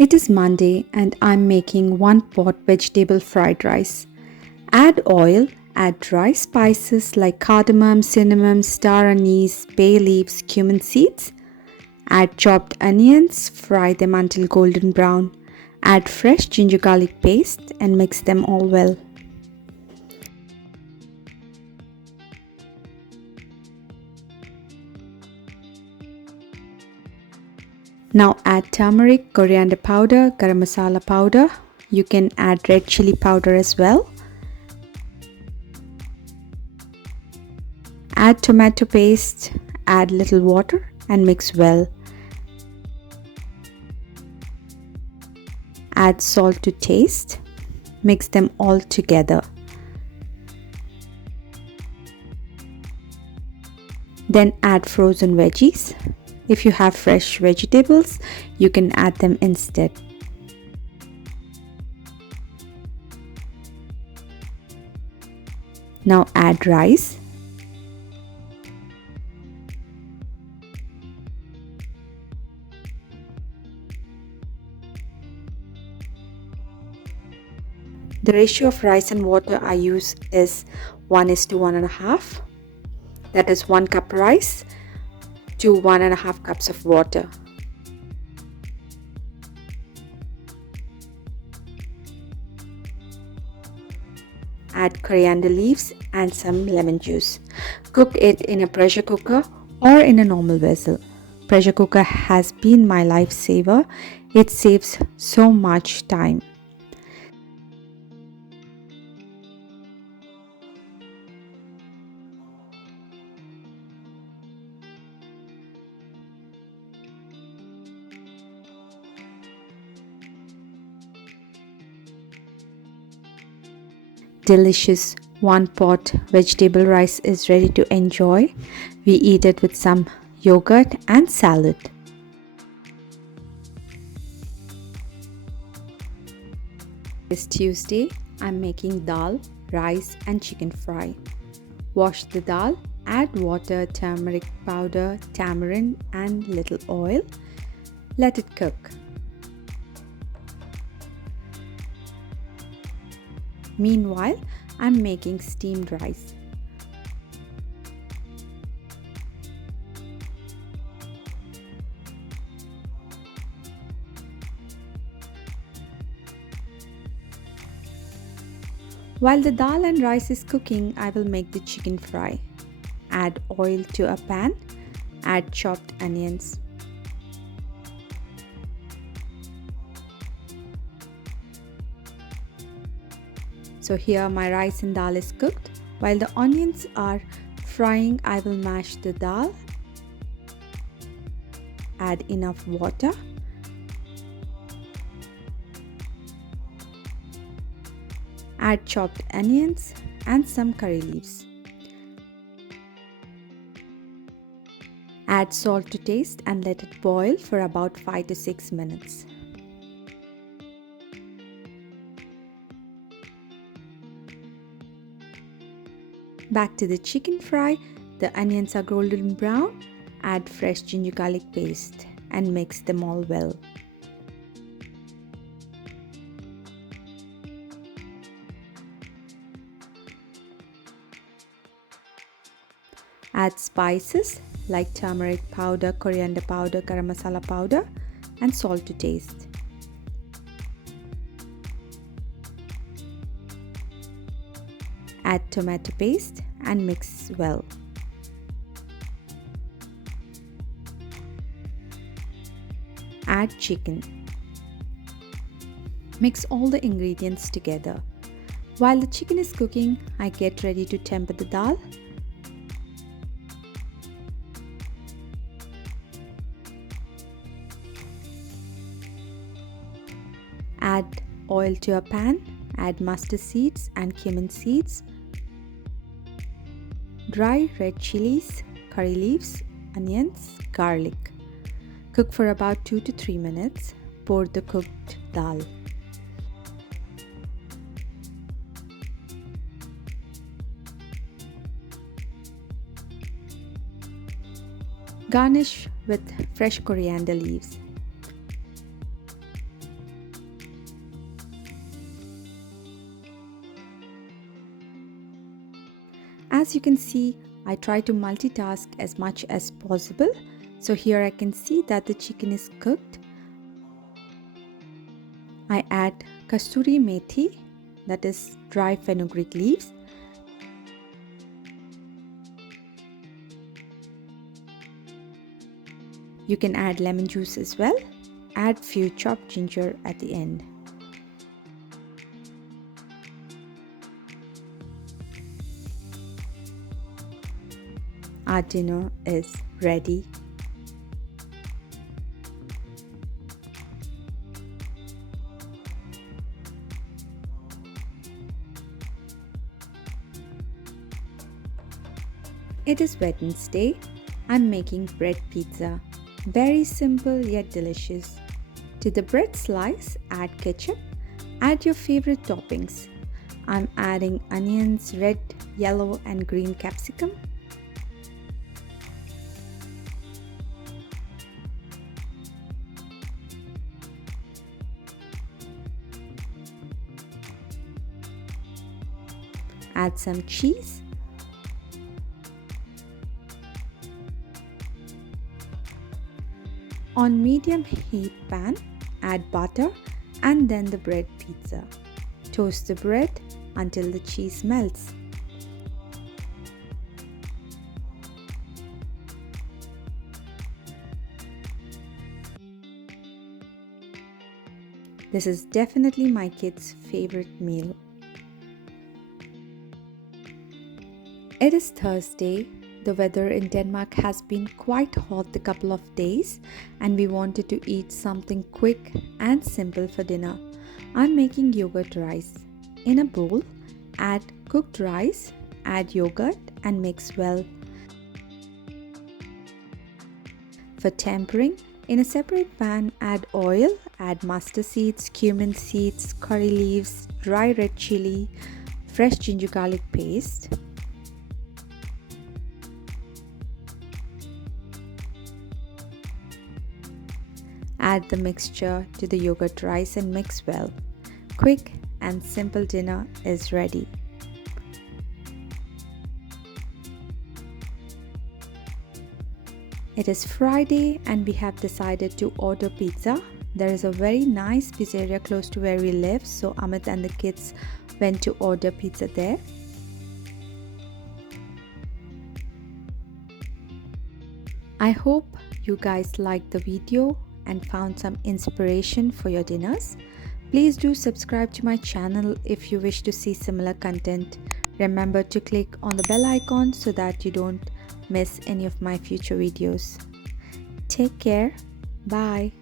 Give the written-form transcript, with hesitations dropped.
It is Monday and I'm making one pot vegetable fried rice. Add oil, add dry spices like cardamom, cinnamon, star anise, bay leaves, cumin seeds. Add chopped onions, fry them until golden brown. Add fresh ginger garlic paste and mix them all well. Now add turmeric, coriander powder, garam masala powder. You can add red chili powder as well. Add tomato paste, add little water and mix well. Add salt to taste. Mix them all together. Then add frozen veggies. If you have fresh vegetables, you can add them instead. Now add rice. The ratio of rice and water I use is 1:1.5. That is 1 cup rice to 1.5 cups of water. Add coriander leaves and some lemon juice. Cook it in a pressure cooker or in a normal vessel. Pressure cooker has been my lifesaver. It saves so much time. Delicious one pot vegetable rice is ready to enjoy. We eat it with some yogurt and salad. This Tuesday, I'm making dal, rice and chicken fry. Wash the dal, add water, turmeric powder, tamarind and little oil. Let it cook. Meanwhile, I'm making steamed rice. While the dal and rice is cooking, I will make the chicken fry. Add oil to a pan. Add chopped onions. So here my rice and dal is cooked. While the onions are frying, I will mash the dal. Add enough water. Add chopped onions and some curry leaves. Add salt to taste and let it boil for about 5 to 6 minutes. Back to the chicken fry. The onions are golden brown. Add fresh ginger garlic paste and mix them all well. Add spices like turmeric powder, coriander powder, garam masala powder and salt to taste. Add tomato paste and mix well. Add chicken. Mix all the ingredients together. While the chicken is cooking, I get ready to temper the dal. Add oil to a pan. Add mustard seeds and cumin seeds. Dry red chilies, curry leaves, onions, garlic. Cook for about 2 to 3 minutes. Pour the cooked dal. Garnish with fresh coriander leaves. as you can see, I try to multitask as much as possible. So here I can see that the chicken is cooked. I add kasturi methi, that is dry fenugreek leaves. You can add lemon juice as well. Add few chopped ginger at the end. Our dinner is ready. It is Wednesday. I'm making bread pizza. Very simple yet delicious. To the bread slice, add ketchup. Add your favorite toppings. I'm adding onions, red, yellow and green capsicum. Add some cheese. On medium heat pan, add butter and then the bread pizza. Toast the bread until the cheese melts. This is definitely my kids' favorite meal. It is Thursday. The weather in Denmark has been quite hot the couple of days and we wanted to eat something quick and simple for dinner. I'm making yogurt rice. In a bowl, add cooked rice, add yogurt and mix well. For tempering, in a separate pan, add oil, add mustard seeds, cumin seeds, curry leaves, dry red chili, fresh ginger garlic paste. Add the mixture to the yogurt rice and mix well. Quick and simple dinner is ready. It is Friday and we have decided to order pizza. There is a very nice pizzeria close to where we live, so Amit and the kids went to order pizza there. I hope you guys liked the video and found some inspiration for your dinners. Please do subscribe to my channel if you wish to see similar content. Remember to click on the bell icon so that you don't miss any of my future videos. Take care. Bye.